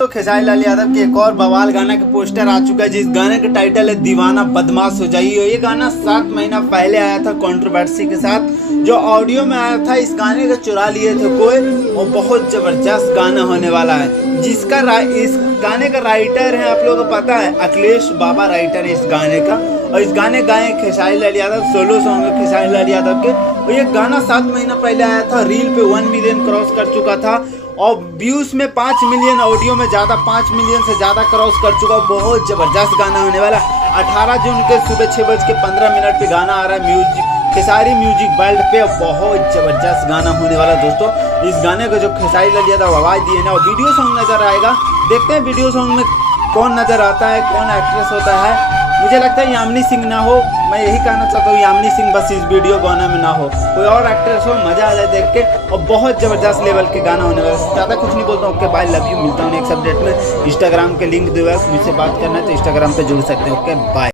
तो खेसारी लाल यादव के एक और बवाल गाना का पोस्टर आ चुका है, जिस गाने का टाइटल है दीवाना बदमाश हो जाइए। ये गाना 7 महीना पहले आया था कंट्रोवर्सी के साथ, जो ऑडियो में आया था। इस गाने को चुरा लिए थे कोई, और बहुत जबरदस्त गाना होने वाला है। जिसका इस गाने का राइटर है, आप लोगों को पता है, अखिलेश बाबा राइटर है इस गाने का। और इस गाने गाए खेसारी लाल यादव, सोलो सॉन्ग है खेसारी लाल यादव के। और ये गाना 7 महीना पहले आया था, रील पे 1 मिलियन क्रॉस कर चुका था, और व्यूज में 5 मिलियन, ऑडियो में ज़्यादा 5 मिलियन से ज़्यादा क्रॉस कर चुका। बहुत ज़बरदस्त गाना होने वाला। 18 जून के सुबह 6:15 पे गाना आ रहा है म्यूजिक खेसारी म्यूजिक वर्ल्ड पे। बहुत ज़बरदस्त गाना होने वाला दोस्तों। इस गाने को जो खेसारी लाल यादव आवाज़ दिए ना, और वीडियो सॉन्ग नज़र आएगा। देखते हैं वीडियो सॉन्ग में कौन नज़र आता है, कौन एक्ट्रेस होता है। मुझे लगता है यामिनी सिंह ना हो, मैं यही कहना चाहता हूँ, यामिनी सिंह बस इस वीडियो गाने में ना हो, कोई और एक्ट्रेस हो, मजा आ जाए देख के। और बहुत ज़बरदस्त लेवल के गाना होने वाला है। ज़्यादा कुछ नहीं बोलता हूँ। Okay bye, love you. मिलता हूँ नेक्स्ट अपडेट में। इंस्टाग्राम के लिंक दिया है, मुझसे बात करना है तो इंस्टाग्राम पे जुड़ सकते हैं। Okay bye.